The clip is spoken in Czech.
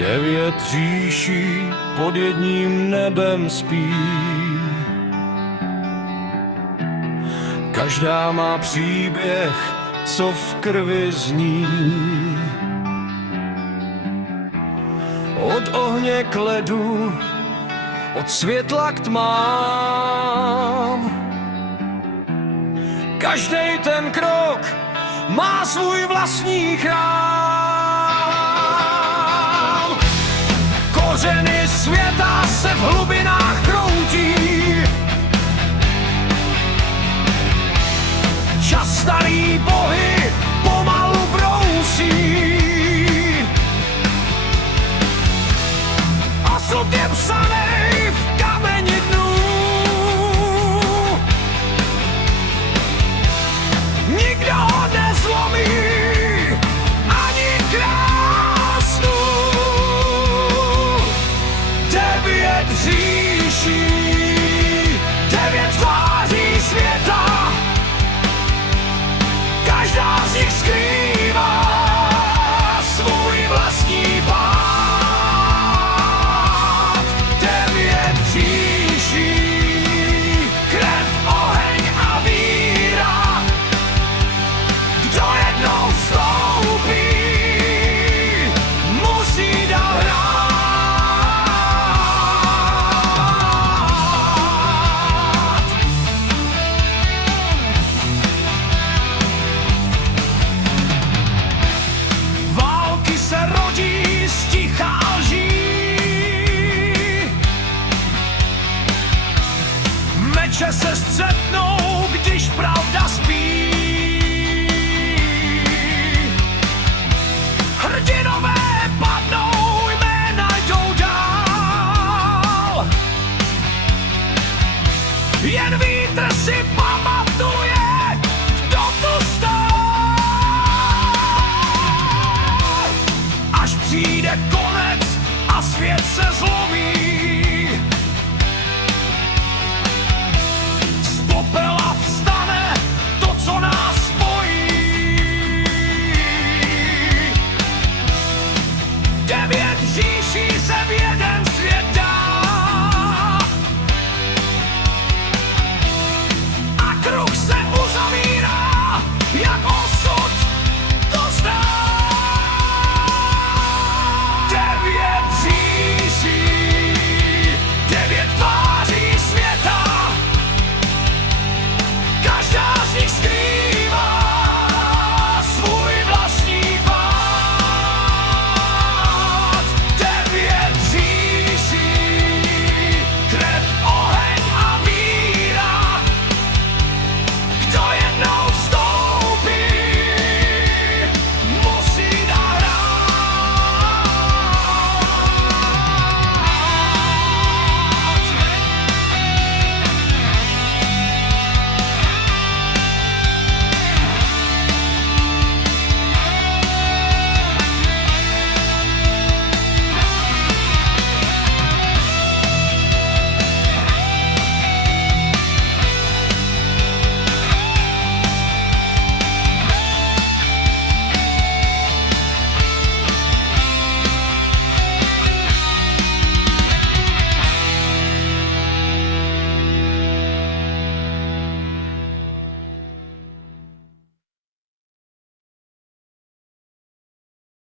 9 říší pod jedním nebem spí. Každá má příběh, co v krvi zní. Od ohně k ledu, od světla k tmám. Každej ten krok má svůj vlastní chrám. Kořeny světa se v hlubinách kroutí. Čas starý bohy pomalu brousí. Osud je psanej v kameni dnů. Nikdo ho nezlomí, ani krásnu. 9 říší, 9 tváří světa. Každá z nich skrývá svůj vlastní pád. 9 říší, krev, oheň a víra. Kdo jednou vstoupí, musí dál hrát. Války se rodí z ticha a lží. Meče se střetnou, když pravda spí. Hrdinové padnou, jména jdou dál. Jen vítr si pamatuje, kdo tu stál. Až přijde konec a svět se zlomí. Z popela vstane to, co nás spojí. 9 říší